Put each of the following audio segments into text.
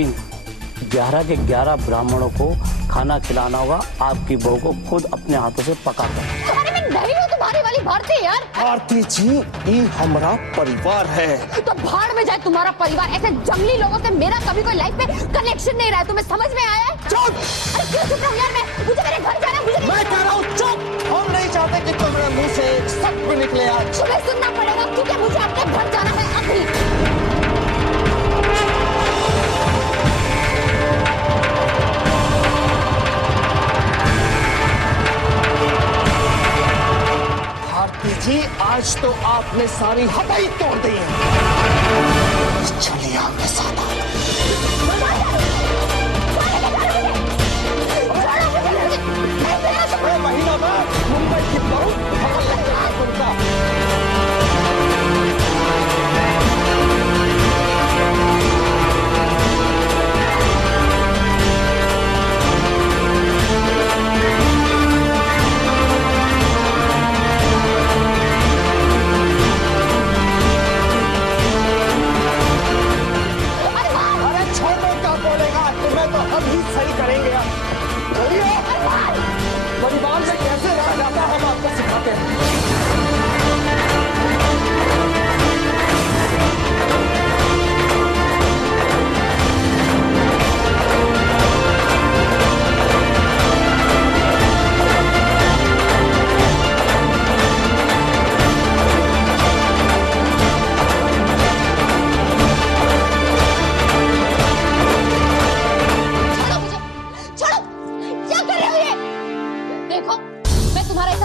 लेकिन 11 के 11 ब्राह्मणों को खाना खिलाना होगा। आपकी बहू को खुद अपने हाथों से पका कर। अरे मैं नहीं हूँ तुम्हारी वाली भारती यार। भारती जी, ये हमारा परिवार है। तो भाड़ में जाए तुम्हारा परिवार। ऐसे जंगली लोगों से मेरा कभी कोई लाइफ में कनेक्शन नहीं रहा। तुम्हें समझ में आया है? चुप! अरे क्यों चुप रहूं यार मैं? मुझे मेरे घर जाना। मैं कह रहा हूँ चुप! हम नहीं चाहते कि तुम्हारे मुंह से एक शब्द निकले आज। तुम्हें सुनना पड़ेगा क्योंकि मुझे अपने घर जाना है अभी। भारती जी, आज तो आपने सारी हद ही तोड़ दी है। चलिए आपके साथ। महीना बाद मुंबई की बहू खबर लग जाएगा तुमका। सही करेंगे आप। परिवार में कैसे रहा जाता है हम आपको सिखाते हैं।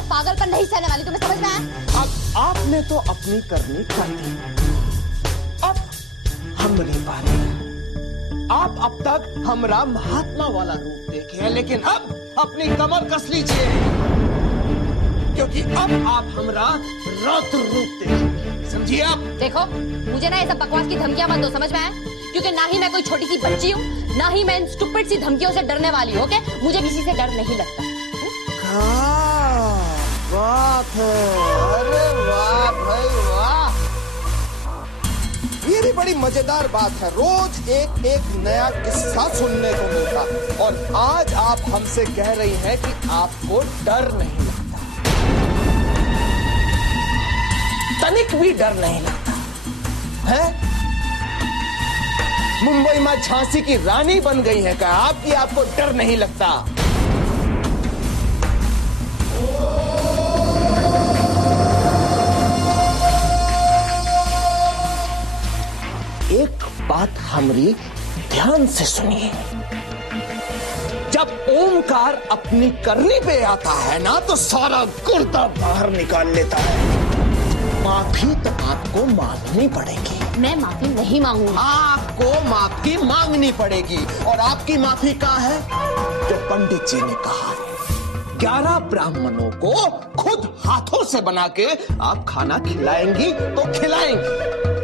पागलपन नहीं सहने वाली। तुम्हें समझ में आया? अब आपने तो अपनी करनी कर दी। अब हमारी बारी। आप अब तक हमरा महात्मा वाला रूप देखे हैं, लेकिन अब अपनी कमर कस लीजिए, क्योंकि अब आप हमरा रौद्र रूप देखेंगे। समझिए आप? देखो, मुझे ना ये सब बकवास की धमकियां मत दो। समझ में आया? क्योंकि ना ही मैं कोई छोटी सी बच्ची हूँ, ना ही मैं इन स्टूपिड सी धमकियों से डरने वाली हूँ। ओके? मुझे किसी से डर नहीं लगता। बात है। अरे वाह भाई वाह, ये भी बड़ी मजेदार बात है। रोज एक एक नया किस्सा सुनने को मिलता, और आज आप हमसे कह रही हैं कि आपको डर नहीं लगता। तनिक भी डर नहीं लगता है? मुंबई में झांसी की रानी बन गई है क्या आप, कि आपको डर नहीं लगता? एक बात हमारी ध्यान से सुनिए। जब ओमकार अपनी करनी पे आता है ना, तो सारा गुर्दा बाहर निकाल लेता है। माफी तो आपको मांगनी पड़ेगी। मैं माफी नहीं मांगूंगी। आपको माफी मांगनी पड़ेगी, और आपकी माफी कहाँ है? जो पंडित जी ने कहा है, 11 ब्राह्मणों को खुद हाथों से बना के आप खाना खिलाएंगी तो खिलाएंगी।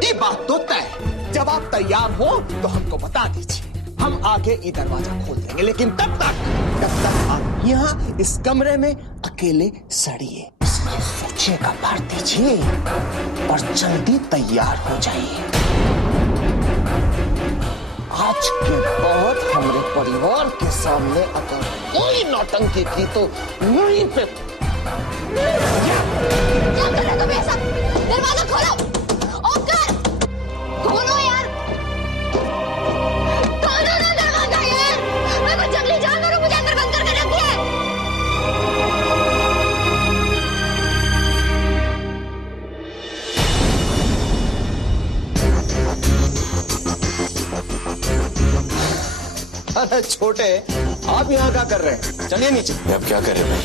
ये बात तो तय है। जब आप तैयार हो तो हमको बता दीजिए, हम आगे ये दरवाजा खोल देंगे। लेकिन तब तक आप यहाँ इस कमरे में अकेले सड़िए। इसलिए सोचिएगा भारती जी, और जल्दी तैयार हो जाइए। आज के बाद हमारे परिवार के सामने अगर कोई नौटंकी की तो वहीं पे। क्या कर रहे हो तुम ऐसा? दरवाजा खोलो। ओमकार, खोलो यार। खोलो ना दरवाजा यार। मैं कोई जंगली जानवर हूँ, मुझे अंदर बंद करके रख दिया है। अरे छोटे, आप यहाँ क्या कर रहे हैं? चलिए नीचे। अब क्या करें भाई?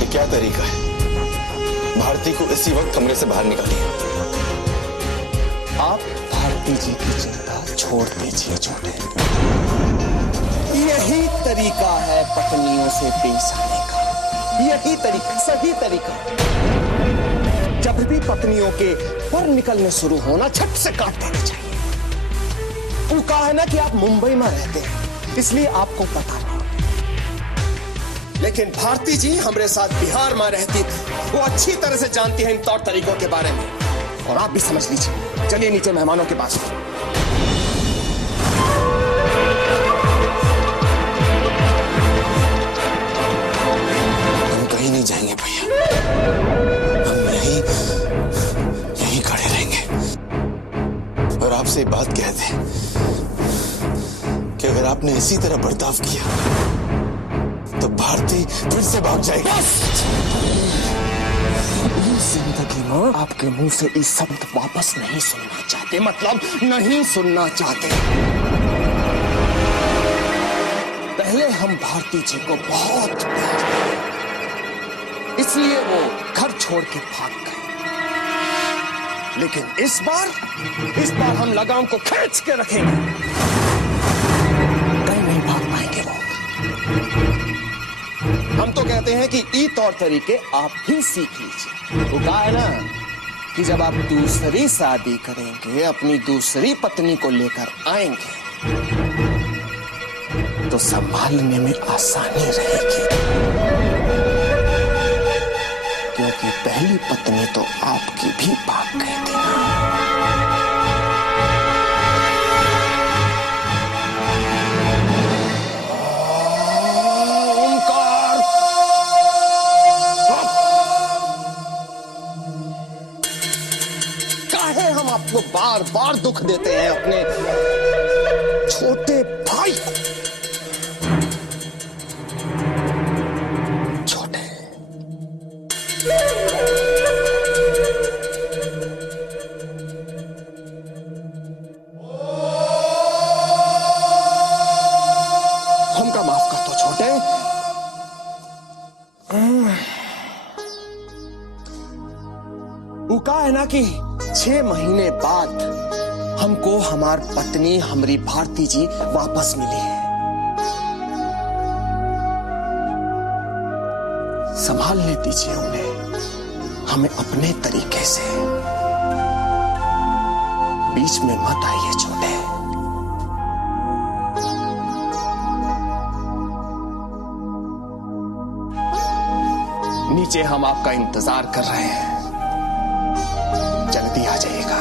ये क्या तरीका है? भारती को इसी वक्त कमरे से बाहर निकालिए। आप भारती जी की चिंता छोड़ दीजिए छोटे। यही तरीका है पत्नियों से पेश आने का। यही तरीका, सही तरीका। जब भी पत्नियों के पर निकलने शुरू होना, झट से काट देना चाहिए। वो कहा है ना कि आप मुंबई में रहते हैं, इसलिए आपको पता नहीं, लेकिन भारती जी हमारे साथ बिहार में रहती थी। वो अच्छी तरह से जानती है इन तौर तरीकों के बारे में, और आप भी समझ लीजिए। चलिए नीचे मेहमानों के पास। अगर आपने इसी तरह बर्ताव किया तो भारती फिर से भाग जाएगी। जिंदगी में आपके मुंह से इस शब्द वापस नहीं सुनना चाहते, मतलब नहीं सुनना चाहते। पहले हम भारती जी को बहुत प्यार किया, इसलिए वो घर छोड़ के भाग गए। लेकिन इस बार हम लगाम को खींच के रखेंगे, कहीं नहीं भाग पाएंगे वो। हम तो कहते हैं कि ये तौर तरीके आप भी सीख लीजिए। वो कहा है ना कि जब आप दूसरी शादी करेंगे, अपनी दूसरी पत्नी को लेकर आएंगे, तो संभालने में आसानी रहेगी, क्योंकि पहली पत्नी तो आपकी भी भाग गई थी ना। ओंकार, काहे हम आपको बार बार दुख देते हैं अपने छोटे भाई को? हमका माफ कर दो छोटे। वो कहा है ना कि 6 महीने बाद हमको हमार पत्नी हमारी भारती जी वापस मिली है। संभालने दीजिए उन्हें, हमें अपने तरीके से। बीच में मत आइए छोटे। नीचे हम आपका इंतजार कर रहे हैं, जल्दी आ जाइएगा।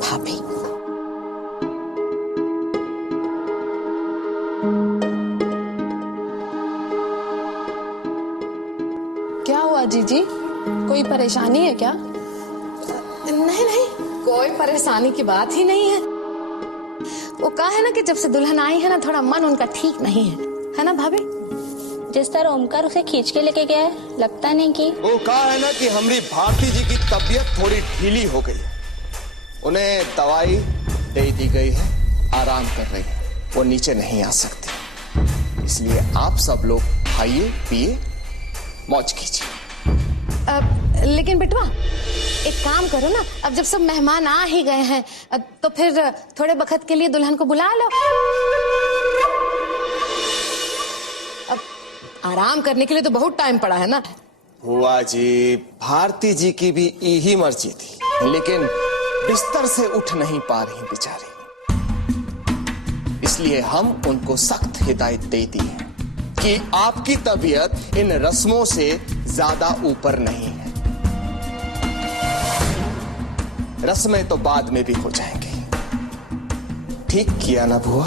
भाभी, क्या हुआ जीजी, कोई परेशानी है क्या? नहीं नहीं, कोई परेशानी की बात ही नहीं है। वो कहा है ना कि जब से दुल्हन आई है ना, थोड़ा मन उनका ठीक नहीं है ना भाभी? जिस तरह ओमकार उसे खींच के लेके गया है, लगता नहीं कि वो कहा है ना कि हमारी भारती जी की तबीयत थोड़ी ढीली हो गई है, उन्हें दवाई दे दी गई है, आराम कर रही है, वो नीचे नहीं आ सकती। इसलिए आप सब लोग खाइए पिए मौज कीजिए। लेकिन बेटवा एक काम करो ना, अब जब सब मेहमान आ ही गए हैं तो फिर थोड़े वक्त के लिए दुल्हन को बुला लो। अब आराम करने के लिए तो बहुत टाइम पड़ा है ना। हुआ जी, भारती जी की भी यही मर्जी थी, लेकिन बिस्तर से उठ नहीं पा रही बेचारी, इसलिए हम उनको सख्त हिदायत दे दी है कि आपकी तबीयत इन रस्मों से ज्यादा ऊपर नहीं है। रस्में तो बाद में भी हो जाएंगी। ठीक किया ना बुआ?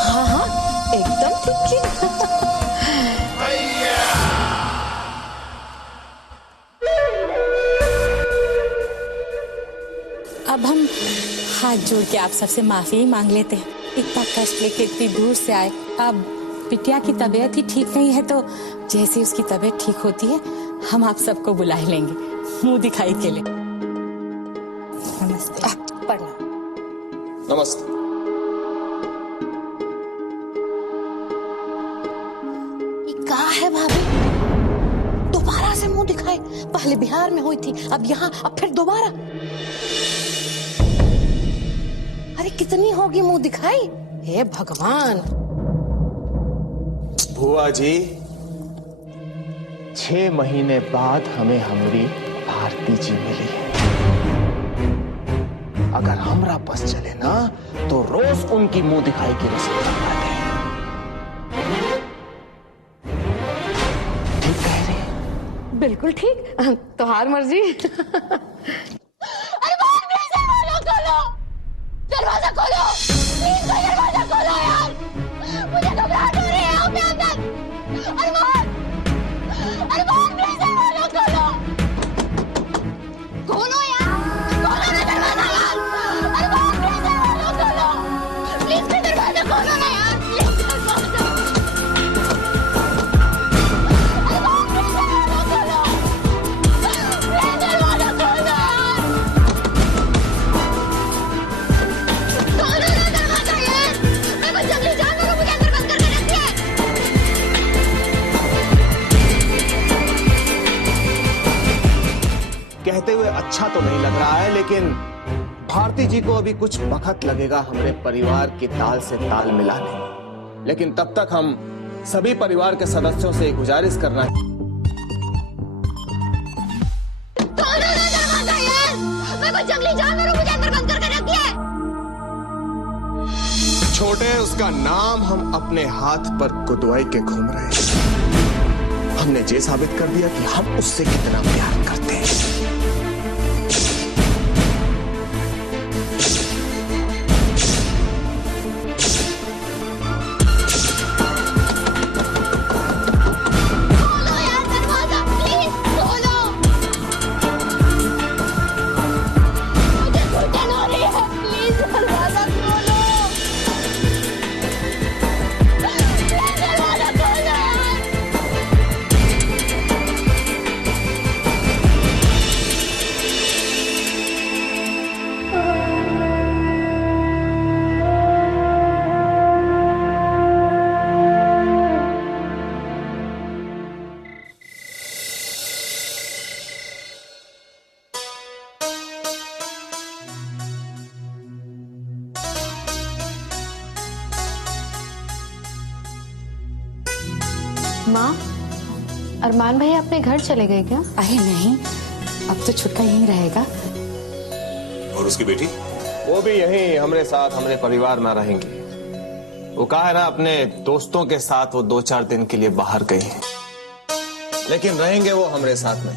हाँ हाँ, एकदम ठीक किया। अब हम हाथ जोड़ के आप सबसे माफी मांग लेते हैं। इतना कष्ट लेके इतनी दूर से आए। अब बिटिया की तबीयत ही ठीक नहीं है, तो जैसे उसकी तबीयत ठीक होती है हम आप सबको बुला लेंगे मुंह दिखाई के लिए। नमस्ते। प्रणाम। नमस्ते। क्या है भाभी, दोबारा से मुंह दिखाए? पहले बिहार में हुई थी, अब यहाँ, अब फिर दोबारा। अरे कितनी होगी मुंह दिखाई? हे भगवान। बुआ जी, 6 महीने बाद हमें हमारी भारती जी मिली है। अगर हमरा पास चले ना तो रोज उनकी मुंह दिखाई की रस्म करवाते हैं। ठीक कह रही है? बिल्कुल ठीक, तोहार मर्जी। अरे बाहर प्लीज दरवाजा खोलो, दरवाजा खोलो प्लीज। तो नहीं लग रहा है, लेकिन भारती जी को अभी कुछ वक्त लगेगा हमारे परिवार की ताल से ताल मिलाने में। लेकिन तब तक हम सभी परिवार के सदस्यों से गुजारिश करना मैं कोई जंगली जानवर हूँ, मुझे अंदर बंद करके रखिए। छोटे, उसका नाम हम अपने हाथ पर गुदवाई के घूम रहे हैं। हमने ये साबित कर दिया कि हम उससे कितना प्यार करते हैं। खोलो यार दरवाजा, प्लीज खोलो। मुझे घुटन हो रही है, प्लीज दरवाजा खोलो। दरवाजा खोलो यार। माँ, अरमान भाई अपने घर चले गए क्या? अरे नहीं, अब तो छुटका यहीं रहेगा। और उसकी बेटी? वो भी यहीं हमारे साथ, हमारे परिवार में रहेंगी। वो कहा है ना, अपने दोस्तों के साथ वो 2-4 दिन के लिए बाहर गई हैं, लेकिन रहेंगे वो हमारे साथ में।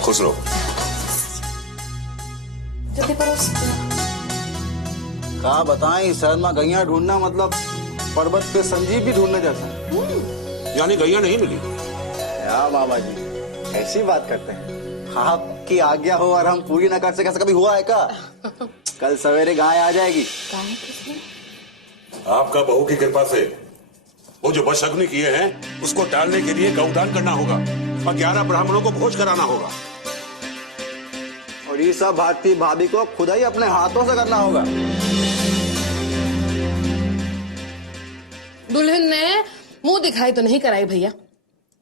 खुश रहो। कहा बताएं, शहर में गैया ढूंढना मतलब पर्वत पे संजीव भी ढूंढने जैसा। यानी गैया नहीं मिली? क्या बाबा जी, ऐसी बात करते हैं? आपकी आज्ञा हो और हम पूरी न कर सके, ऐसा कभी हुआ है क्या? कल सवेरे गाय आ जाएगी। आपका बहू की कृपा से वो जो बशगुनी किए हैं उसको टालने के लिए गौदान करना होगा और 11 ब्राह्मणों को भोज कराना होगा। और ये सब भारती भाभी को खुद ही अपने हाथों से करना होगा। दुल्हन ने मुंह दिखाई तो नहीं कराई भैया,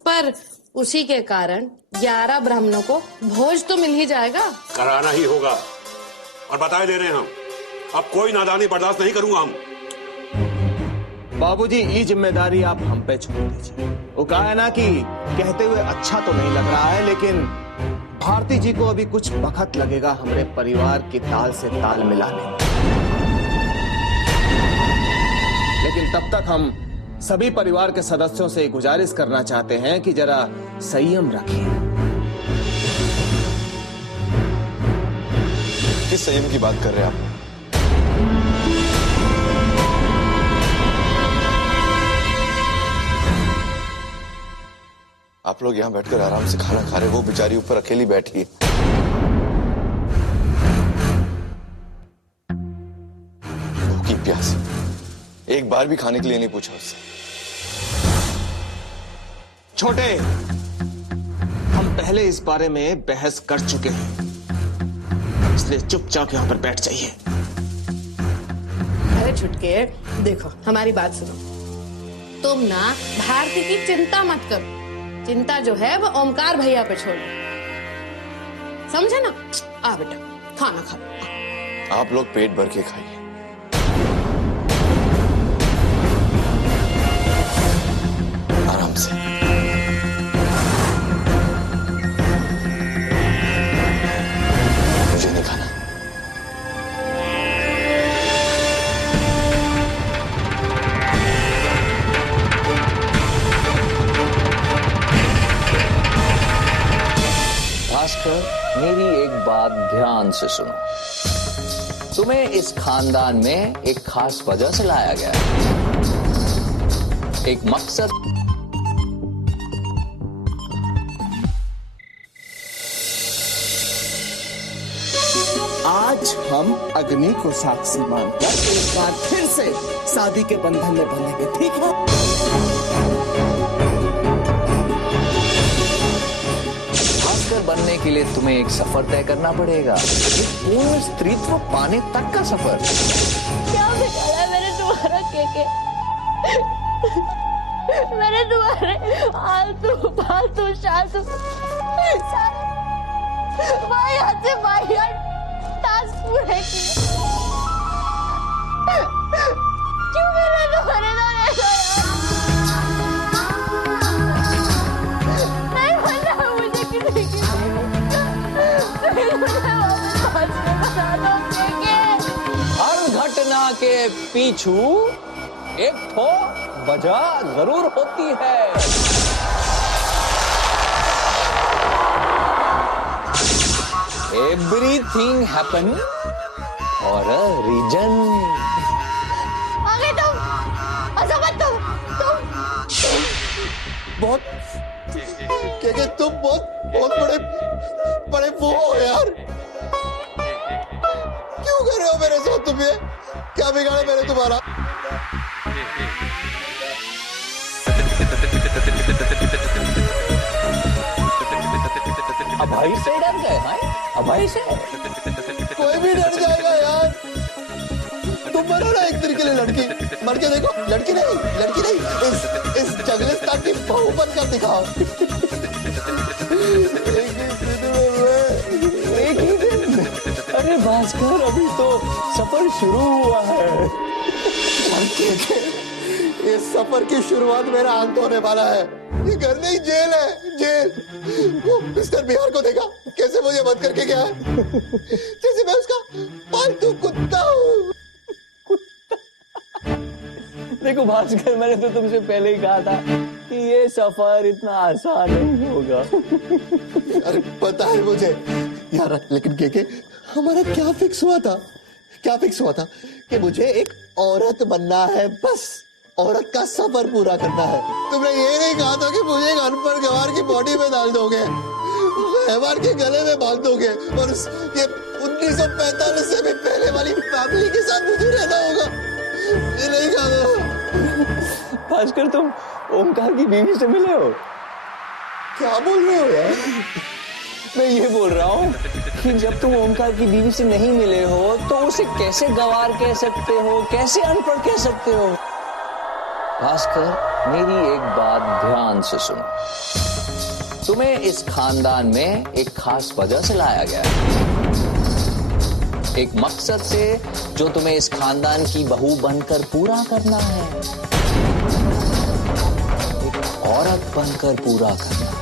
पर उसी के कारण 11 ब्राह्मणों को भोज तो मिल ही जाएगा। कराना ही होगा और बताए दे रहे हैं हम, अब कोई नादानी बर्दाश्त नहीं करूंगा हम। बाबूजी, ये जिम्मेदारी आप हम पे छोड़ दीजिए। वो कहा है ना कि कहते हुए अच्छा तो नहीं लग रहा है, लेकिन भारती जी को अभी कुछ वक्त लगेगा हमारे परिवार की ताल से ताल मिलाने में। लेकिन तब तक हम सभी परिवार के सदस्यों से गुजारिश करना चाहते हैं कि जरा संयम रखिए। किस संयम की बात कर रहे हैं आप? आप लोग यहाँ बैठकर आराम से खाना खा रहे, वो बेचारी ऊपर अकेली बैठी है। भूखी प्यासी, एक बार भी खाने के लिए नहीं पूछा उससे। छोटे, हम पहले इस बारे में बहस कर चुके हैं, इसलिए चुपचाप यहां पर बैठ जाइए। अरे छुटके, देखो हमारी बात सुनो। तुम ना भारती की चिंता मत करो, चिंता जो है वो ओमकार भैया पे छोड़ो, समझे ना? आ बेटा, खाना खा। आप लोग पेट भर के खाइए। आराम से। मुझे नहीं खाना। भास्कर, मेरी एक बात ध्यान से सुनो। तुम्हें इस खानदान में एक खास वजह से लाया गया है, एक मकसद। आज हम अग्नि को साक्षी मानकर एक बार फिर से शादी के बंधन में बंधेंगे, ठीक है? भास्कर बनने के लिए तुम्हें एक सफर तय करना पड़ेगा, एक पूर्ण स्त्रीत्व पाने तक का सफर। क्या बिगाड़ा है मैंने तुम्हारा केके? मैंने तुम्हारे आलतू फालतू शालतू सारे वाहियात से वाहियात टास्क पूरे किए। क्यों मेरे पहरेदार ऐसा यार? नहीं पता मुझे किसी की हर घटना के पीछू एक ठो वजह जरूर होती है। Everything happen for a reason. आगे तुम ऐसा मत तुम बहुत क्या तुम बहुत बड़े बड़े वो हो यार। क्यों कर रहे हो मेरे साथ तुम ये? क्या बिगाड़ा मैंने तुम्हारा? अभाई से डर गए हैं? अभाई से? कोई भी डर जाएगा यार। तुम मरो ना एक दिन के लिए लड़की, मर के देखो। लड़की नहीं इस जंगलिस्तान की बहू बनकर दिखाओ। एक ही दिन? अरे भास्कर, अभी तो सफर शुरू हुआ है। ये सफर की शुरुआत मेरा अंत होने वाला है। ये घर नहीं जेल है, जेल। वो मिस्टर बिहार को देखा कैसे मुझे बंद करके गया है, जैसे मैं उसका पालतू कुत्ता हूँ। देखो भास्कर, मैंने तो तुमसे पहले ही कहा था कि ये सफर इतना आसान नहीं होगा। अरे पता है मुझे यार, लेकिन के हमारा क्या फिक्स हुआ था कि मुझे एक औरत बनना है, बस औरत का सफर पूरा करना है। तुमने ये नहीं कहा था कि मुझे एक अनपढ़ गवार की बॉडी में डाल दोगे, गवार के गले में बांध दोगे और ये 1945 से भी पहले वाली फैमिली के साथ मुझे रहना होगा। ये नहीं कहा था। भास्कर, तुम ओमकार की बीवी से मिले हो? क्या बोल रहे हो यार? मैं ये बोल रहा हूँ कि जब तुम ओमकार की बीवी से नहीं मिले हो तो उसे कैसे गवार कह सकते हो, कैसे अनपढ़ कह सकते हो? भास्कर, मेरी एक बात ध्यान से सुनो। तुम्हें इस खानदान में एक खास वजह से लाया गया है, एक मकसद से जो तुम्हें इस खानदान की बहू बनकर पूरा करना है, एक औरत बनकर पूरा करना है।